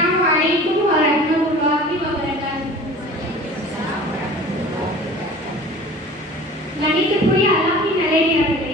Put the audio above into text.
السلام عليكم ورحمة الله وبركاته கணிதத்துக்குரிய அல்லாஹின் நல்லடியார்களே